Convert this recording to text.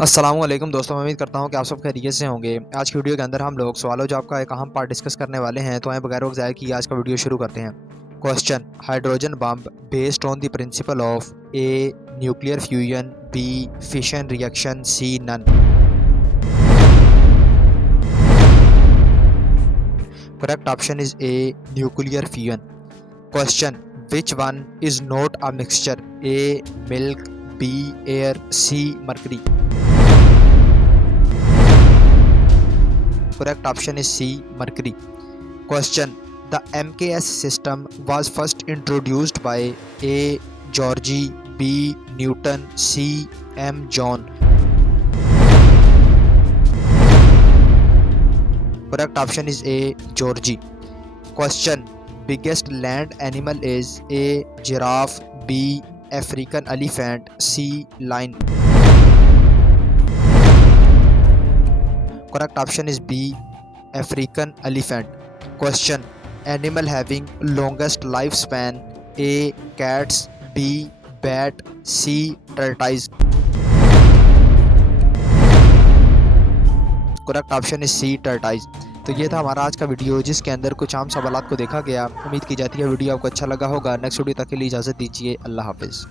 अस्सलामुअलैकुम दोस्तों, मैं उम्मीद करता हूँ कि आप सब खैरियत से होंगे। आज की वीडियो के अंदर हम लोग सवालों जवाब का एक अहम पार्ट डिस्कस करने वाले हैं। तो आए बगैर वक्त ज़ाया किए आज का वीडियो शुरू करते हैं। Question: hydrogen bomb based on the principle of A nuclear fusion, B fission reaction, C none. Correct option is A nuclear fusion. Question: which one is not a mixture, A milk, B air, C mercury. Correct option is C, mercury. Question: the MKS system was first introduced by A. George, B. Newton, C. M. John. Correct option is A. George. Question: biggest land animal is A. Giraffe, B. African elephant, C. Lion. Correct option is B. African elephant. Question: animal having longest lifespan, A. Cats, B. Bat, C. Tortoise. Correct option is C. Tortoise. तो ये था हमारा आज का video, जिसके अंदर कुछ आम सवालात को देखा गया। उम्मीद की जाती है वीडियो आपको अच्छा लगा होगा। नेक्स्ट वीडियो तक के लिए इजाज़त दीजिए। अल्लाह हाफिज़।